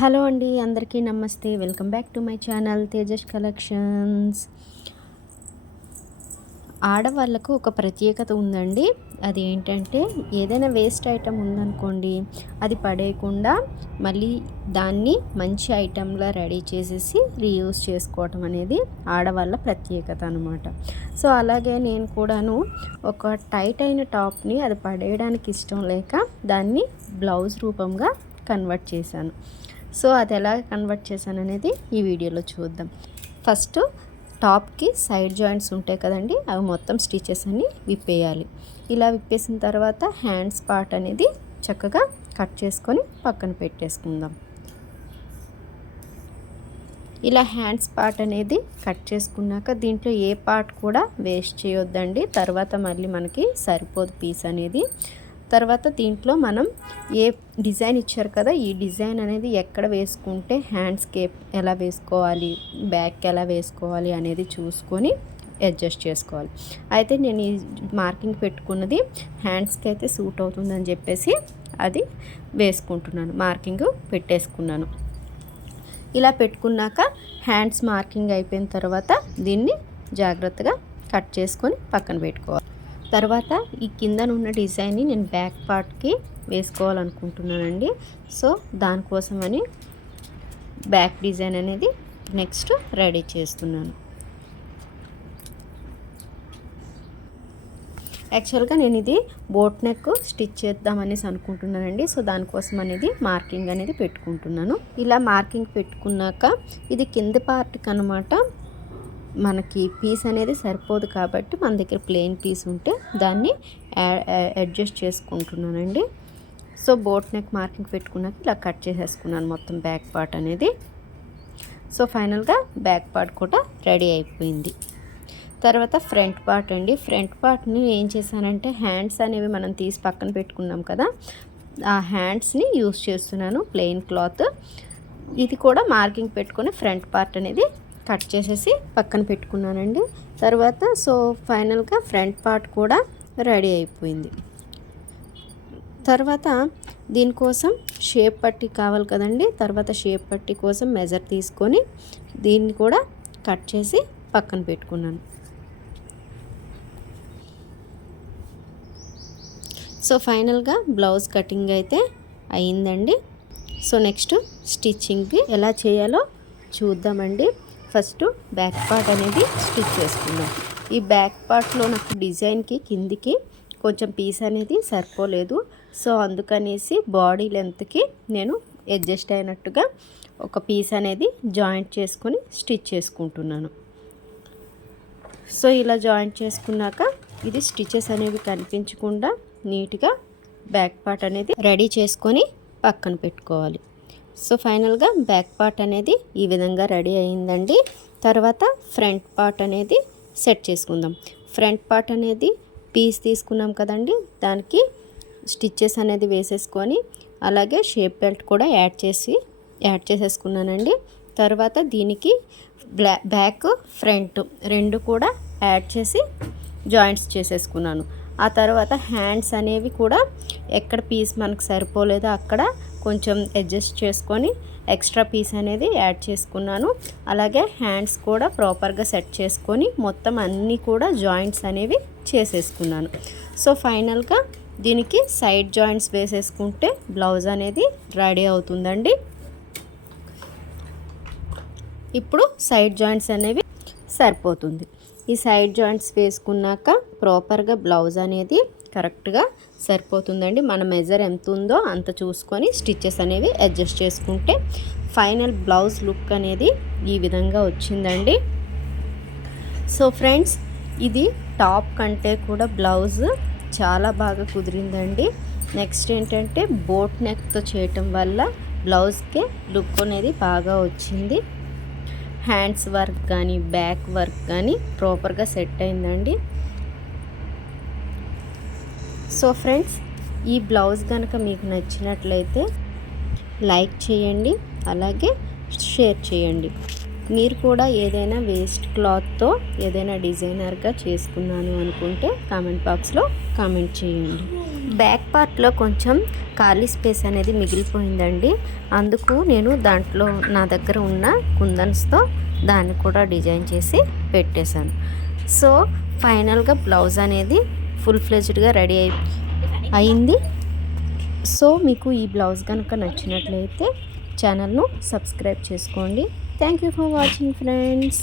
Hello అండి, అందరికీ నమస్తే. Welcome back to my channel Tejas collections. ఆడవాళ్ళకు ఒక ప్రత్యేకత ఉందండి. అది ఏంటంటే, ఏదైనా వేస్ట్ ఐటమ్ ఉందనుకోండి, అది పడేయకుండా మళ్ళీ దాన్ని మంచి ఐటెంలా రెడీ చేసేసి రీయూజ్ చేసుకోవటం అనేది ఆడవాళ్ళ ప్రత్యేకత అనమాట. సో అలాగే నేను కూడాను ఒక టైట్ అయిన టాప్ని అది పడేయడానికి ఇష్టం లేక దాన్ని బ్లౌజ్ రూపంగా కన్వర్ట్ చేశాను. సో అది ఎలా కన్వర్ట్ చేశాను అనేది ఈ వీడియోలో చూద్దాం. ఫస్ట్ టాప్కి సైడ్ జాయింట్స్ ఉంటాయి కదండి, అవి మొత్తం స్టిచెస్ అన్ని విప్పేయాలి. ఇలా విప్పేసిన తర్వాత హ్యాండ్స్ పార్ట్ అనేది చక్కగా కట్ చేసుకొని పక్కన పెట్టేసుకుందాం. ఇలా హ్యాండ్స్ పార్ట్ అనేది కట్ చేసుకున్నాక దీంట్లో ఏ పార్ట్ కూడా వేస్ట్ చేయొద్దండి, తర్వాత మళ్ళీ మనకి సరిపోదు పీస్ అనేది. తర్వాత దీంట్లో మనం ఏ డిజైన్ ఇచ్చారు కదా, ఈ డిజైన్ అనేది ఎక్కడ వేసుకుంటే హ్యాండ్స్కి ఎలా వేసుకోవాలి, బ్యాక్ ఎలా వేసుకోవాలి అనేది చూసుకొని అడ్జస్ట్ చేసుకోవాలి. అయితే నేను ఈ మార్కింగ్ పెట్టుకున్నది హ్యాండ్స్కి అయితే సూట్ అవుతుందని చెప్పేసి అది వేసుకుంటున్నాను, మార్కింగ్ పెట్టేసుకున్నాను. ఇలా పెట్టుకున్నాక హ్యాండ్స్ మార్కింగ్ అయిపోయిన తర్వాత దీన్ని జాగ్రత్తగా కట్ చేసుకొని పక్కన పెట్టుకోవాలి. తర్వాత ఈ కింద ఉన్న డిజైన్ని నేను బ్యాక్ పార్ట్కి వేసుకోవాలనుకుంటున్నానండి. సో దానికోసమని బ్యాక్ డిజైన్ అనేది నెక్స్ట్ రెడీ చేస్తున్నాను. యాక్చువల్గా నేను ఇది బోట్ నెక్ స్టిచ్ చేద్దామనేసి అనుకుంటున్నానండి. సో దానికోసం అనేది మార్కింగ్ అనేది పెట్టుకుంటున్నాను. ఇలా మార్కింగ్ పెట్టుకున్నాక ఇది కింద పార్ట్కి అనమాట మనకి పీస్ అనేది సరిపోదు కాబట్టి మన దగ్గర ప్లెయిన్ పీస్ ఉంటే దాన్ని అడ్జస్ట్ చేసుకుంటున్నానండి. సో బోట్ నెక్ మార్కింగ్ పెట్టుకున్నాక ఇలా కట్ చేసేసుకున్నాను మొత్తం బ్యాక్ పార్ట్ అనేది. సో ఫైనల్గా బ్యాక్ పార్ట్ కూడా రెడీ అయిపోయింది. తర్వాత ఫ్రంట్ పార్ట్ అండి. ఫ్రంట్ పార్ట్ని ఏం చేశానంటే, హ్యాండ్స్ అనేవి మనం తీసి పక్కన పెట్టుకున్నాం కదా, ఆ హ్యాండ్స్ని యూస్ చేస్తున్నాను, ప్లెయిన్ క్లాత్. ఇది కూడా మార్కింగ్ పెట్టుకొని ఫ్రంట్ పార్ట్ అనేది కట్ చేసేసి పక్కన పెట్టుకున్నానండి. తర్వాత సో ఫైనల్గా ఫ్రంట్ పార్ట్ కూడా రెడీ అయిపోయింది. తర్వాత దీనికోసం షేప్ పట్టీ కావాలి కదండి, తర్వాత షేప్ పట్టీ కోసం మెజర్ తీసుకొని దీన్ని కూడా కట్ చేసి పక్కన పెట్టుకున్నాను. సో ఫైనల్గా బ్లౌజ్ కటింగ్ అయితే అయిందండి. సో నెక్స్ట్ స్టిచ్చింగ్కి ఎలా చేయాలో చూద్దామండి. ఫస్ట్ బ్యాక్ పార్ట్ అనేది స్టిచ్ చేసుకుందాం. ఈ బ్యాక్ పార్ట్లో నాకు డిజైన్కి కిందికి కొంచెం పీస్ అనేది సరిపోలేదు. సో అందుకనేసి బాడీ లెంత్కి నేను అడ్జస్ట్ అయినట్టుగా ఒక పీస్ అనేది జాయింట్ చేసుకొని స్టిచ్ చేసుకుంటున్నాను. సో ఇలా జాయింట్ చేసుకున్నాక ఇది స్టిచెస్ అనేవి కనిపించకుండా నీట్గా బ్యాక్ పార్ట్ అనేది రెడీ చేసుకొని పక్కన పెట్టుకోవాలి. సో ఫైనల్గా బ్యాక్ పార్ట్ అనేది ఈ విధంగా రెడీ అయిందండి. తర్వాత ఫ్రంట్ పార్ట్ అనేది సెట్ చేసుకుందాం. ఫ్రంట్ పార్ట్ అనేది పీస్ తీసుకున్నాం కదండి, దానికి స్టిచ్చెస్ అనేది వేసేసుకొని అలాగే షేప్ బెల్ట్ కూడా యాడ్ చేసేసుకున్నానండి. తర్వాత దీనికి బ్యాక్ ఫ్రంట్ రెండు కూడా యాడ్ చేసి జాయింట్స్ చేసేసుకున్నాను. ఆ తర్వాత హ్యాండ్స్ అనేవి కూడా ఎక్కడ పీస్ మనకు సరిపోలేదో అక్కడ కొంచెం అడ్జస్ట్ చేసుకొని ఎక్స్ట్రా పీస్ అనేది యాడ్ చేసుకున్నాను. అలాగే హ్యాండ్స్ కూడా ప్రాపర్గా సెట్ చేసుకొని మొత్తం అన్నీ కూడా జాయింట్స్ అనేవి చేసేసుకున్నాను. సో ఫైనల్గా దీనికి సైడ్ జాయింట్స్ వేసేసుకుంటే బ్లౌజ్ అనేది రెడీ అవుతుందండి. ఇప్పుడు సైడ్ జాయింట్స్ అనేవి సరిపోతుంది. ఈ సైడ్ జాయింట్స్ వేసుకున్నాక ప్రాపర్గా బ్లౌజ్ అనేది కరెక్ట్గా సరిపోతుందండి. మన మెజర్ ఎంత ఉందో అంత చూసుకొని స్టిచ్చెస్ అనేవి అడ్జస్ట్ చేసుకుంటే ఫైనల్ బ్లౌజ్ లుక్ అనేది ఈ విధంగా వచ్చిందండి. సో ఫ్రెండ్స్, ఇది టాప్ కంటే కూడా బ్లౌజ్ చాలా బాగా కుదిరిందండి. నెక్స్ట్ ఏంటంటే, బోట్ నెక్తో చేయటం వల్ల బ్లౌజ్కి లుక్ అనేది బాగా వచ్చింది. హ్యాండ్స్ వర్క్ కానీ బ్యాక్ వర్క్ కానీ ప్రాపర్గా సెట్ అయిందండి. సో ఫ్రెండ్స్, ఈ బ్లౌజ్ కనుక మీకు నచ్చినట్లయితే లైక్ చేయండి, అలాగే షేర్ చేయండి. మీరు కూడా ఏదైనా వేస్ట్ క్లాత్తో ఏదైనా డిజైనర్గా చేసుకున్నాను అనుకుంటే కామెంట్ బాక్స్లో కామెంట్ చేయండి. బ్యాక్ పార్ట్లో కొంచెం ఖాళీ స్పేస్ అనేది మిగిలిపోయిందండి. అందుకు నేను దాంట్లో నా దగ్గర ఉన్న కుందన్స్తో దాన్ని కూడా డిజైన్ చేసి పెట్టేశాను. సో ఫైనల్గా బ్లౌజ్ అనేది ఫుల్ ఫ్లెజ్డ్గా రెడీ అయింది. సో మీకు ఈ బ్లౌజ్ కనుక నచ్చినట్లయితే ఛానల్ను సబ్స్క్రైబ్ చేసుకోండి. Thank you for watching friends.